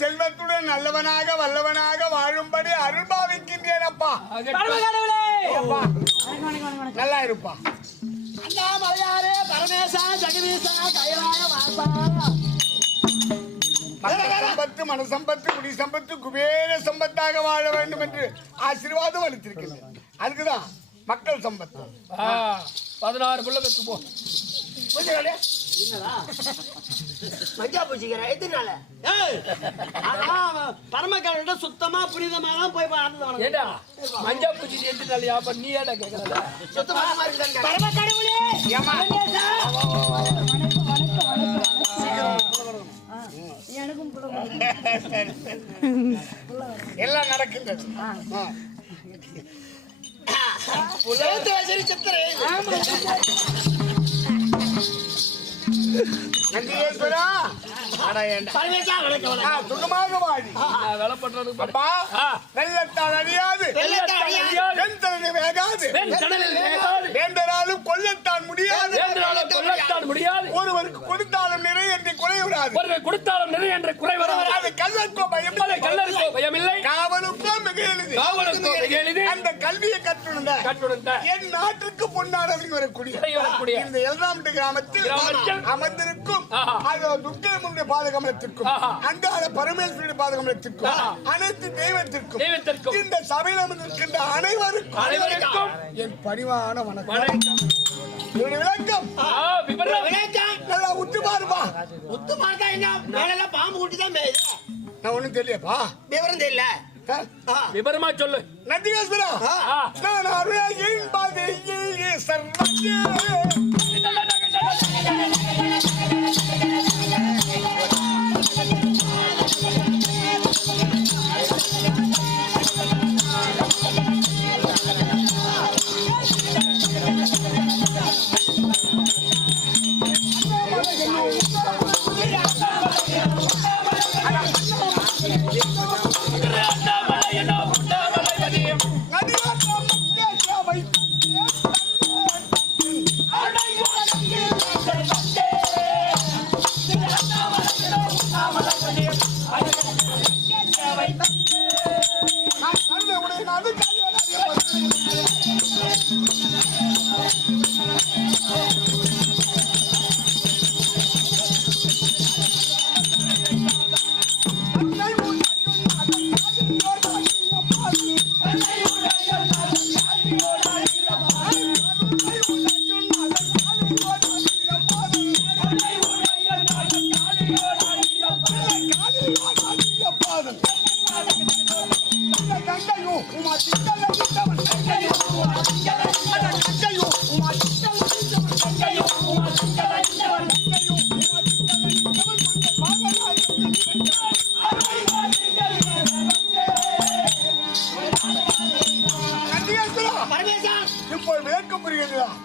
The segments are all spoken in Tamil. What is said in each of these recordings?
செல்வத்துடன் நல்லவனாக வல்லவனாக வாழும்படி அருள்பாவிக்கின்றேனப்பா. நல்லா இருப்பா. சம்பத்து மனசம்பத்து குடி சம்பத்து குபேர சம்பத்தாக வாழ வேண்டும் என்று ஆசீர்வாதம் அளித்திருக்கிறது. அதுக்குதான் மக்கள் சம்பத்து. 16 புள்ள பெத்து போ. மஞ்சா பூச்சிக்கிற எதுனால பரமக்கடவுள்கிட்ட சுத்தமா புனிதமா தான் போய் பார்த்து ஏடா மஞ்சா பூச்சி எதுனாலயா? அப்ப நீ ஏடா கேக்குறல? சுத்தமா இருக்கு பரமக்கடவுளே. எனக்கும் எல்லாம் நடக்கின்றது. நந்தியேஸ்வரா சுகமாக வாடி வெள்ளத்தால் அழியாது வேண்டனாலும் கொல்லத்தான் முடியாது. ஒருவருக்கு கொடுத்தாலும் நிறைய என்று குறைவராது. கொடுத்தாலும் நிறைய என்று குறைவராது. அது கல்லற்கோ பயமில்லை. காவலுக்கோ மிக எளிது. அந்த கல்வியை கற்றுணர்ந்த என் நாட்டுக்கு பொன்னாடவர்கள் வரக்கூடிய இந்த எல்ராம்ட்டு கிராமத்தில் அமர்ந்திருக்கும் துர்க்கையம்மனுடைய பாதகமலத்திற்கும் அங்காள பரமேஸ்வருடைய பாதகமலத்திற்கும் அனைத்து தெய்வத்திற்கும் இந்த சபையில் அமர்ந்திருக்கின்ற அனைவருக்கும் என் பணிவான வணக்கம். விளக்கம் நல்லா உத்து பாருப்பா. உத்து பார்த்தா என்ன மேல பாம்பு கூட்டிதான் நான் ஒண்ணும் தெரியப்பா. விவரம் தெரியல. விபரமா சொல்லு. நந்திகேஸ்வரா நான் அருளையின் பாதையே சர்வஜே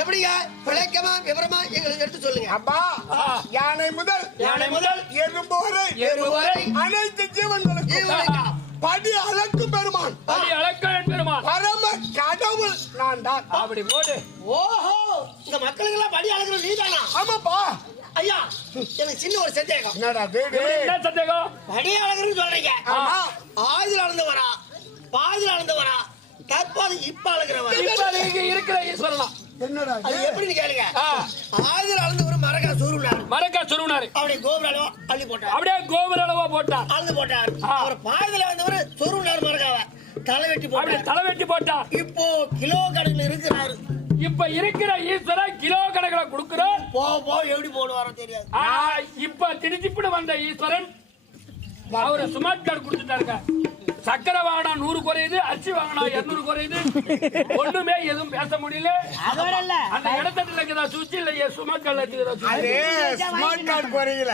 எப்படிங்க விளக்கமா விவரமா எங்களுக்கு எடுத்து சொல்லுங்க. அப்பா யானை முதல் எறும்பு வரை அனைத்து ஜீவன்களுக்கும் படி அளக்கும் பெருமான் பரம கடவுள் நான் தான். அப்படி போடு. ஓஹோ, இந்த மக்களுக்கு எல்லாம் படி அளக்குற நீதானா? ஆமாப்பா. ஐயா, எனக்கு சின்ன ஒரு சந்தேகம். என்னடா டேய்? என்ன சந்தேகம்? படி அளக்குறன்னு சொல்றீங்க. ஆமா. ஆதில அளந்தவரா, பாதில அளந்தவரா, தற்போது இப்ப அளக்குறவரா? இப்ப நீங்க இருக்கிற ஈஸ்வரனா? என்னடா அது எப்படின்னு கேளுங்க. ஆதில அளந்த ஒரு மரக்கா சுருனார். மரக்கா சுருனாரு. அப்படியே கோபுர அளவா அள்ளி போட்டார். அப்படியே கோபுர அளவா போட்டார். அளந்து போட்டார். அவர் பாதில வந்தவர் சுருனார் மரக்காவ தலை வெட்டி அப்படியே போட்டார். தலை வெட்டி போட்டார். இப்போ கிலோ கணக்குல இருக்கிறாரு. இப்ப இருக்கிற ஈஸ்வரன் கிலோ கணக்குல கொடுக்கிறோம். போ எப்படி போடுவாரோ தெரியாது. இப்ப திடுதிப்புன்னு வந்த ஈஸ்வரன் அவரு ஸ்மார்ட் கார்டு கொடுத்துட்டாருங்க. சக்கரை வாங்கினா 100 குறையுது, அரிசி வாங்கினா 200 குறையுது. ஒண்ணுமே எதுவும் பேச முடியல. அந்த இடத்துல இருக்கிற சுவிட்ச் இல்லையே, ஸ்மார்ட் கார்டுல இருக்கிற அது ஸ்மார்ட் கார்டு குறையல,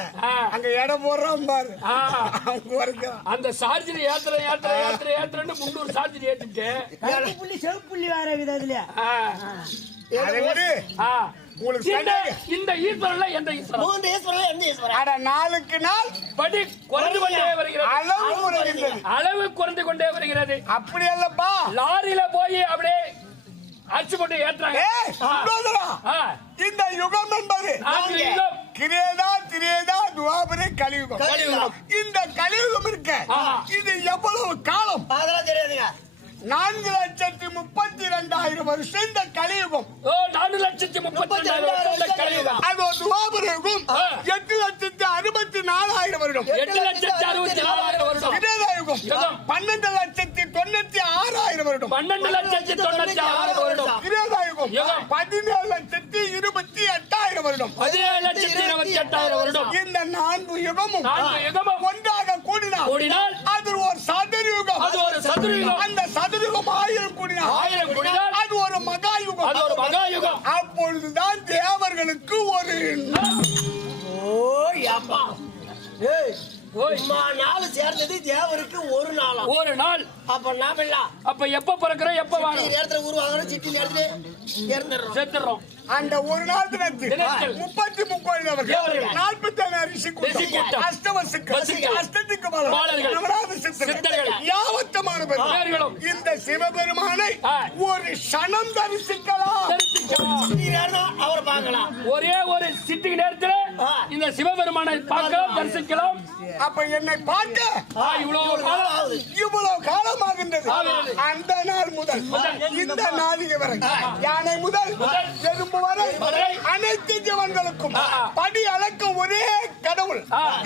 அங்க இடம் போடுறோம் பாரு. அந்த சார்ஜர் ஏத்துறேன்னு 300 சார்ஜர் ஏத்திட்டு செவப்புள்ளி வேற இருக்குது அதுல. இந்த ஈஸ்வரன்ல எந்த ஈஸ்வரன்? மூன்று ஈஸ்வரன் எந்த ஈஸ்வரன்? நாளுக்கு நாள் படி குறைந்து கொண்டே வருகிறது. அளவு குறைந்து கொண்டே வருகிறது. அப்படி அல்லப்பா, லாரியில போய் அப்படியே அடிச்சு போட்டு ஏற்றுறாங்க. இந்த யுகம் என்பது கிரேதா துவாபர கலியுகம். இந்த கலியுகம் இருக்க இது எவ்வளவு காலம்? அதெல்லாம் தெரியாதுங்க. 4,32,000 வருஷம் இந்த கலியுகம். 4,32,000 கலியுகம். அது ஒரு துவாபர யுகம். 8,64,000 வருடம். 8,64,000 வருடம். கிரேதாயுகம் 12,96,000 வருடம். 12,96,000 வருடம். கிரேதாயுகம் 17,28,000 வருடம். 17,28,000 வருடம். இந்த 4 யுகமும் ஒன்றாக கூடினால் அது ஒரு சதுரயுகம். அது ஒரு சதுரயுகம். அந்த சதுரயுகம் 1000 கூடினால் அது ஒரு மகாயுகம். அது ஒரு மகாயுகம். அப்பொழுதுதான் தேவர்களுக்கு ஒரு நாள் சேர்ந்தது தேவருக்கு ஒரு நாள். ஒரு நாள். அப்ப நாம இல்ல அப்ப எப்ப பிறக்கிறோம், எப்ப வாங்க நேரத்துல உருவாகிறோம், சிட்டி நேரத்துல இறந்துடுறோம், செத்துறோம். அந்த ஒரு நாள் தினத்தில் 33 கோடி தேவர்கள், 47 ரிஷி கூட்டம், அஷ்டவசுக்கள், அஷ்டதிக்கு பாலகர்கள், நவராத சித்தர்கள், யாவத்தமான பேர்களும் இந்த சிவபெருமானை ஒரு க்ஷணம் தரிசிக்கலாம். அவரை பார்க்கலாம். ஒரே ஒரு சிட்டிக்கு நேரத்தில் இந்த சிவபெருமானை பார்க்கலாம், தரிசிக்கலாம். அப்ப என்னை பார்க்க இவ்வளவு காலமாகின்றது. அந்த நாள் முதல் இந்த நாளிகை வரை யானை முதல் எறும்பு வரை அனைத்து ஜீவன்களுக்கும் படி அளக்க ஒரே கடவுள்,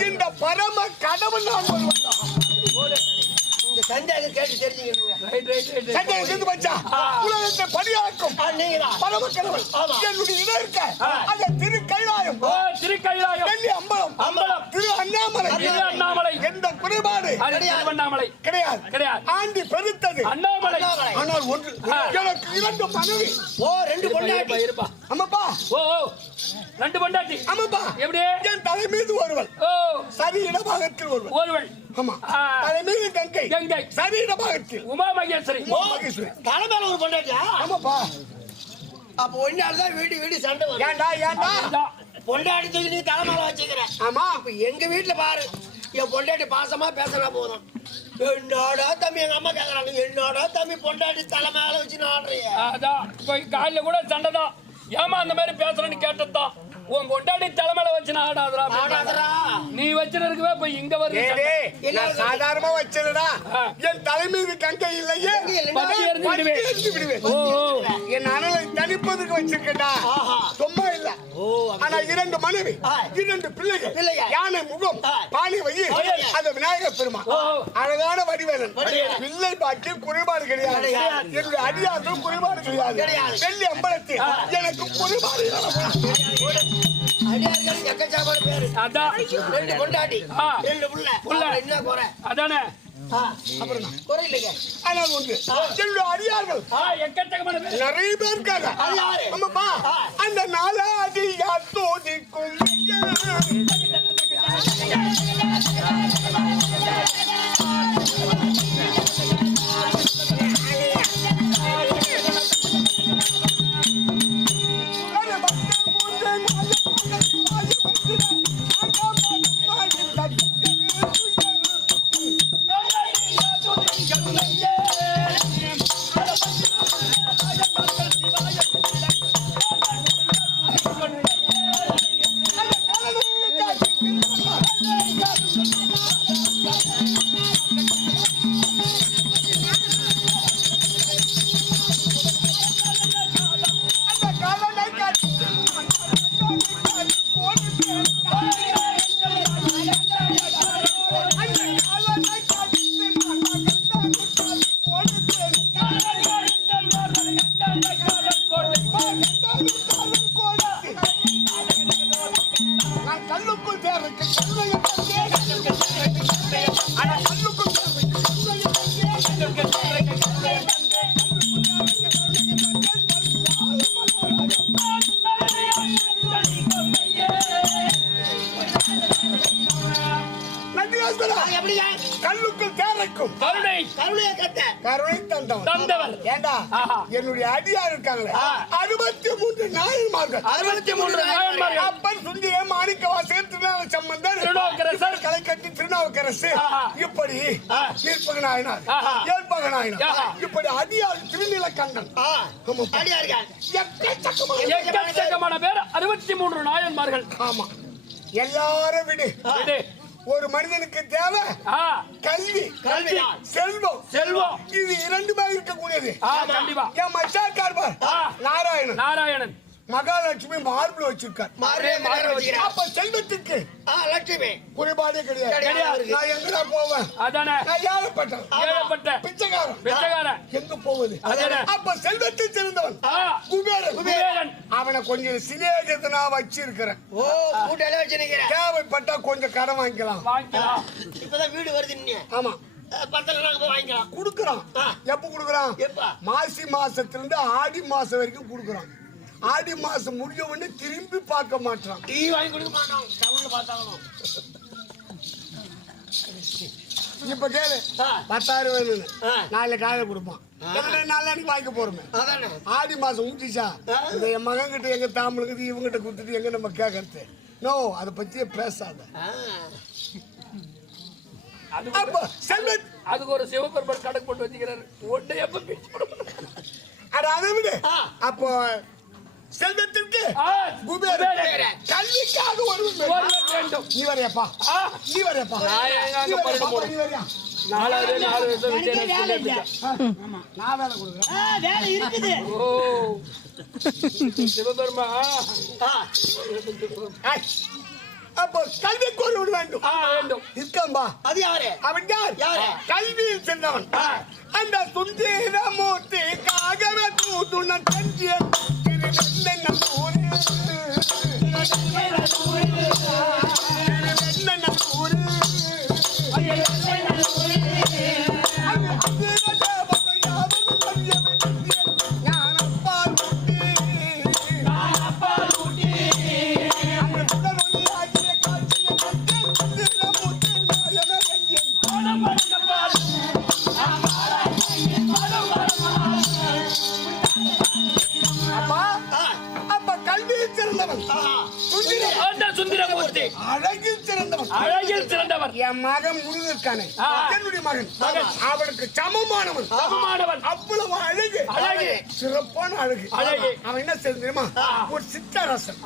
இந்த பரம கடவுள் நான் ஒருவன். இந்த சந்தேகம் கேட்டு தெரிஞ்சுக்கிறீங்க. சந்தேகம் வச்சா உலகத்தை படி அளக்கும் பரம கடவுள் என்னுடைய இடம் இருக்க அந்த திருக்கைலாயம், வெள்ளி அம்பலம், திரு அண்ணாமலை எந்த குறைபாடு கிடையாது. ஆண்டி பெருத்தது அண்ணாமலை. ஆனால் ஒன்று, எனக்கு 2 மனைவி. 2 பொண்டாட்டி. ஆமாப்பா, 2 பொண்டாட்டி. ஆமாப்பா. எப்படி? என் தலை மீது ஒருவள், சரி இடபாகத்தில் ஒருவள். ஆமா, தலை மீது கங்கை, சரி இடபாகத்தில் உமா மகேஸ்வரி. தலை மேல ஒரு பொண்டாட்டியா? ஆமாப்பா. அப்ப ஒன்னால்தான் வீடு சண்டை வரும். ஏண்டா பொண்டாட்டி தூக்கி நீ தலை மேல வச்சுக்கிற. ஆமா, இப்ப எங்க வீட்டுல பாரு, என் பொண்டாட்டி பாசமா பேசினா போதும். என்னடா தம்பி எங்க அம்மா கேக்குறாங்க, என்னடா தம்பி பொண்டாட்டி தலை மேல வச்சு ஆடுறிய. அதான் போய் காலையில கூட சண்டை தான். ஏமா அந்த மாதிரி பேசுறேன்னு கேட்டதான். உன் கொண்டாடி தலைமையில வச்சு ஆடாதரா. நீ வச்சிருக்கவே போய் இங்க வருது. சாதாரணமா வச்சலடா. என் தலைமீது கங்கை இல்லையே, என் அனலை தணிப்பதற்கு வச்சிருக்கா. சும்மா இல்ல. ஆனா 2 மனைவி, 2 பிள்ளைகள், யானை முகம், பாணி வை, அது விநாயகர் பெருமாள், அழகான வடிவேலன். பிள்ளை பாக்கி குறைபாடு கிடையாது. என்னுடைய அடியார்கள் குறைபாடு கிடையாது. வெள்ளி அம்பலத்தில் எனக்கு குறைபாடு நிறைய பேர் இருக்காங்க. அந்த நாளாதியா தோதிக்கும் கல்லுக்குள் தேரைக்கும் கருணை தந்தவன். ஏண்டா என்னுடைய அடியா இருக்காங்களே 63 நாயன்மார்கள். 63 நாயன்மார்கள். அப்பன் சுந்திர மாணிக்கவாசகர், திருநாள சம்பந்தர், கலை கட்டி திருநாவுக்கரசு, இப்படி ஏற்பக நாயனார், இப்படி அடியார் திருநிலக்கண்டன், எக்கச்சக்கமான பேர் 63 நாயன்மார்கள். ஆமா, எல்லாரும் விடு. ஒரு மனிதனுக்கு தேவை கல்வி, செல்வம். இது 2 இருக்கக்கூடியது. என் மச்சாக்கார் நாராயணன் மகாலட்சுமி மார்பிள் வச்சிருக்கார். அப்ப செல்வத்துக்கு லட்சுமி குறைபாடே கிடையாது. நான் எங்கடா போவேன்? நான் ஏழப்பட்ட பிச்சைக்காரன். எங்க போவது? அப்ப செல்வத்தை சேர்ந்தவன் குபேரன். அவனை கொஞ்சம் சிநேகிதனா வச்சிருக்கிறேன். தேவைப்பட்டா கொஞ்சம் கடன் வாங்கிக்கலாம். இப்பதான் வீடு வருது. ஆமா, குடுக்கறான். எப்ப குடுக்கறான்? மாசி மாசத்திலிருந்து ஆடி மாசம் வரைக்கும் குடுக்கறான். ஆடி மாசம் முடிஞ்ச உடனே திரும்பி பார்க்க மாட்டான். டீ வாங்கி கொடுக்க மாட்டான். டவுன்ல பார்த்தாலும் இப்ப கேளு, 10,000 வேணும்னு நாளைக்கு காலை கொடுப்பான். 2 நாளைக்கு வாங்கிக்க போறோமே. ஆடி மாசம் முடிச்சா இந்த என் மகன் கிட்ட எங்க தாமலுக்கு இவங்கிட்ட கொடுத்துட்டு எங்க நம்ம கேட்கறது? நோ, அதை பத்தியே பேசாத. அதுக்கு ஒரு சிவபெருமான் கணக்கு போட்டு வச்சுக்கிறாரு. ஒன்றை எப்ப அதை விடு. அப்போ செல்வத்திற்கு கல்விக்காக ஒரு வேண்டும். நீ வரையப்பா. நான் வேலை கொடுக்குறேன். சிவபெருமா அப்போ கல்விக்கு ஒரு வேண்டும். இருக்கம்பா. அது யாரு? அவன் யார்? கல்வியில் சென்றவன். அந்த சுந்தரமூர்த்தி காகவே தூதுன செஞ்சிய சுந்தரமூர்த்தி அழகில் சிறந்தவன் அழகில் சிறந்தவர் என் மகன் முருகன் இருக்கானே ஆ. என்னுடைய மகன் அவனுக்கு சமமானவன் சமமானவன் அவ்வளவு அழகு அழகு. சிறப்பான அழகு அழகு. அவன் என்ன செய்ய தெரியுமா ஒரு சித்தரசன்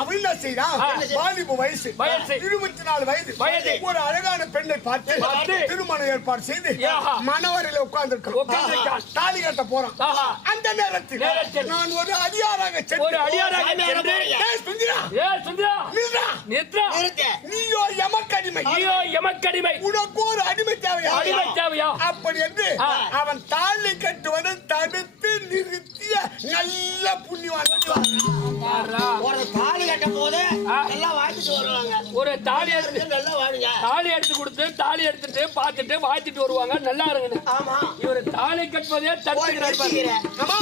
அவன் என்ன செய்தான் வாலிப வயசு 24 வயது ஒரு அழகான பெண்ணை பார்த்து திருமண ஏற்பாடு செய்து ஆஹா. மணவரையில உட்கார்ந்திருக்கான் தாலி கட்ட போறான் ஆஹா. அந்த நேரத்தில் நான் ஒரு அடியாராக ஒரு அடியாராக சென்று சுந்திரா சுந்தரா நில்றா. நித்ரா நீயோ எமக்கடிமை ஐயோ எமக்கடிமை உனக்கு ஒரு அடிமை தேவையா அடிமை தேவையா அப்படி என்று அவன் தாலி கட்டுவதை தடுத்து நிறுத்திய நல்ல புண்ணியவான் ஒரு தாலி கட்டும் போது எல்லாம் வாழ்த்துட்டு வருவாங்க. ஒரு தாலி எடுத்து நல்லா வாடுங்க. தாலி எடுத்து கொடுத்து தாலி எடுத்துட்டு பார்த்துட்டு வாழ்த்திட்டு வருவாங்க நல்லா இருங்கன்னு ஆமா இவரு தாலி கட்டுவதே தடுக்கிறார் பாரு. ஆமா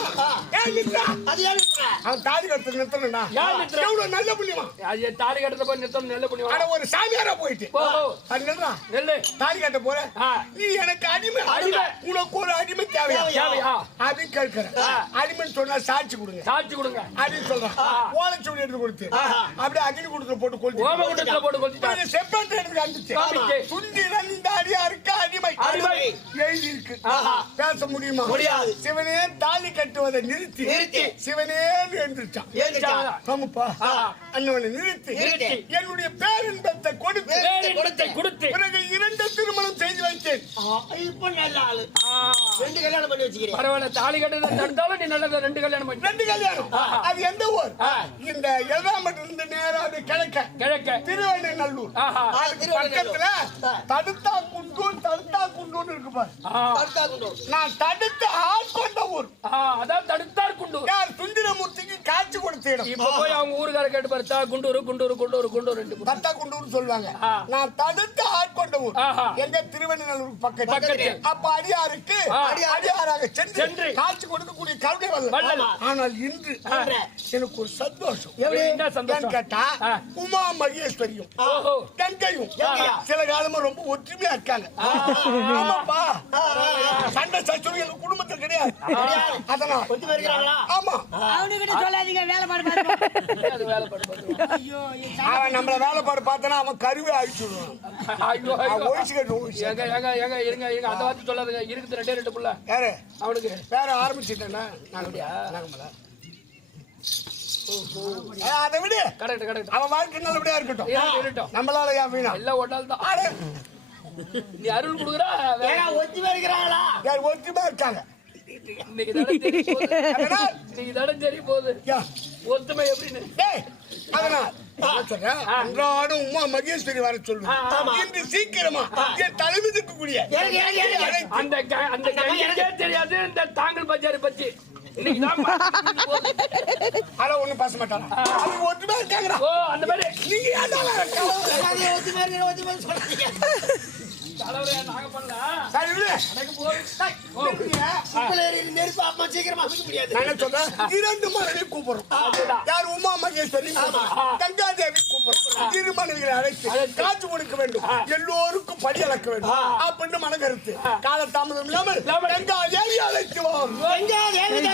ஏன் நிற்கிறா? அது ஏன் இருக்கிற? அவன் தாலி கட்டு நிறுத்தணும்டா யார் நிறுத்துறா? எவ்வளவு நல்ல புண்ணியவான் அது தாலி கட்டுறத போய் நிறுத்தம் நல்ல ஆனா புண்ணியம் ஒரு சாமியாரா போயிட்டு ஓ அது நில்றா. நெல்லு தாலி கட்ட போற ஆ. நீ எனக்கு அடிமை அடிமை. உனக்கு ஒரு அடிமை தேவையா தேவையா அது கேட்கிறேன் அடிமைன்னு சொன்னா சாட்சி கொடுங்க சாட்சி கொடுங்க அப்படின்னு சொல்றான் ஓலைச்சுவடி எடுத்து கொடுத்து அப்படியே அக்னி குடுத்துல போட்டு கொளுத்தி ஓம குண்டத்துல போட்டு கொளுத்திட்டார் செப்பரேட் எடுத்து காமிச்சு காமிச்சு. சுந்திரன் இந்த அடியாருக்கு அடிமை அடிமை. எழுதி இருக்கு ஆஹா. பேச முடியுமா முடியாது. சிவனே தாலி கட்டுவதை நிறுத்தி நிறுத்தி. சிவனே எழுந்திருச்சான் ஏந்துட்டான். ஆமாப்பா ஆஹா. அண்ணவனை நிறுத்தி நிறுத்தி. என்னுடைய பேரின்பத்தை கொடுத்து பேரின்பத்தை கொடுத்து பிறகு 2 திருமணம் செய்து வைத்தேன் இப்ப நல்ல ஆளு. ஆ. 2 கல்யாணம் பண்ணி வச்சுக்கிறேன். பரவாயில்ல தாலி கட்டுறத தடுத்தாலும் நீ நல்லது 2 கல்யாணம் பண்ணி 2 கல்யாணம் அது எந்த ஊர் ஆ. இந்த எல்ராமட்டில் இருந்து நேரா அப்படி கிழக்க கிழக்க திருவண்ணநல்லூர் ஆஹா. அதுக்கு பக்கத்துல தடுத்தா குண்டூர்னு இருக்கு பாரு தடுத்தா கொண்டு வா. நான் தடுத்து ஆட்கொண்ட ஊர் அதான் தடுத்தார் குண்டூர் யார் சுந்தரமூர்த்திக்கு காட்சி கொடுத்த இடம் இப்ப போய் அவங்க ஊருக்கார கேட்டு பார்த்தா குண்டூர் குண்டூர் குண்டூர் குண்டூர் 2 தட்டா குண்டூர்னு சொல்லுவாங்க ஆ. நான் தடுத்து ஆட்கொண்ட ஊர் ஆஹா. எங்க திருவண்ணநல்லூருக்கு பக்கத்து. பக்கத்து அப்ப அடியாருக்கு ஆ. அடியாராக சென்று சென்று. காட்சி கொடுக்கக்கூடிய கருணை வல்லல் வள்ளல். ஆனால் இன்று எனக்கு ஒரு சந்தோஷம் என்ன சந்தோஷம்? ஏன்னு கேட்டா ஆ. உமா மகேஸ்வரியும் ஓஹோ கங்கையும் கங்கையா? சில காலமா ரொம்ப ஒற்றுமையா இருக்காங்க ஆமாப்பா சண்டை சச்சுரி எங்க குடும்பத்துல கிடையாது அதனால் கொத்தி வருகிறாங்களா? ஆமா அவனுக்கிட்ட சொல்லாதீங்க வேலை பாடு பாருங்க. அது வேலை பாடு ஐயோ அவன் நம்மள வேலைப்பாடு பார்த்தானா அவன் கருவே அழிச்சுடுவான் ஐயோ அவன் ஒழிச்சு கட்டு ஒழிச்சு எங்க எங்க எங்க இருங்க இருங்க அந்த வார்த்தை சொல்லாதுங்க இருக்குது 2 புள்ள யாரு அவனுக்கு வேற ஆரம்பிச்சுட்டேன்னா அப்படியா அதை விடு கரெக்ட் கரெக்ட் அவன் வாழ்க்கை நல்லபடியா இருக்கட்டும் இருக்கட்டும் நம்மளால ஏன் வீணா எல்லாம் ஒட்டால் தான் ஆளு, நீ அருள் கொடுக்குறா ஏன்னா ஒத்தி வருகிறாங்களா? யார் ஒற்றுமையா இருக்காங்க இன்னைக்கு தடை தெரிய போகுது அதனால் இன்னைக்கு தடை தெரிய போகுது யா, ஒத்துமை எப்படின்னு டேய், அதனால் நான் சொல்றேன், அன்றாடம் உமா மகேஸ்வரி வர சொல்லுவேன் இன்று சீக்கிரமா என் தலைமை இருக்கக்கூடிய அந்த அந்த கையே தெரியாது இந்த தாங்கல் பஜாரி பத்தி இன்னைக்கு தான் பார்த்துட்டு போகுது. ஆனா ஒண்ணும் பேச மாட்டாங்க அவங்க ஒற்றுமையா இருக்காங்கடா ஓ அந்த மாதிரி நீங்க ஏன்டா எல்லாத்தையும் ஒத்தி வருகிறேன் சொல்லாதீங்க. தலைவரே நாங்க பண்ணலாம் சரி விடு. எனக்கு போகுது உப்புல ஏறி நெருப்பு அப்பா சீக்கிரமா அமைக்க முடியாது. நான் என்ன சொல்றேன் 2 மனைவி கூப்பிடுறோம் அதுதான். யார் உமா மகேஸ்வரி கங்காதேவி கூப்பிடுறோம் இரு மனைவிகளை அழைத்து காட்சி கொடுக்க வேண்டும் எல்லோருக்கும் படி அளக்க வேண்டும் அப்படின்னு மனக்கருத்து காலதாமதம் இல்லாமல் கங்காதேவி அழைத்து வரும் எங்க ஏறிங்க?